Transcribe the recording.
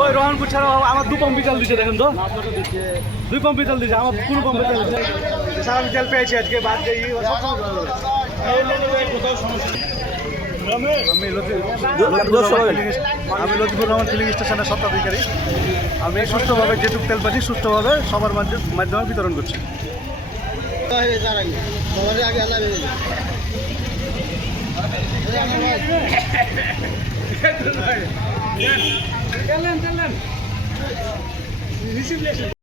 ওই রহনপুর ছাড়াও আমার 2 পাম্পি তেল দিচ্ছে দেখেন তো, 2 পাম্পি তেল দিচ্ছে আমার, কোনো পাম্পি তেল দিচ্ছে। সারা আমি তেল পেয়েছি আজকে, বাদ দিয়ে আমি লতিফুর রহমান ফিলিং স্টেশনের স্বত্বাধিকারী। আমি সুষ্ঠুভাবে যেটুকু তেল পাচ্ছি সুষ্ঠুভাবে সবার মাধ্যমে বিতরণ করছি।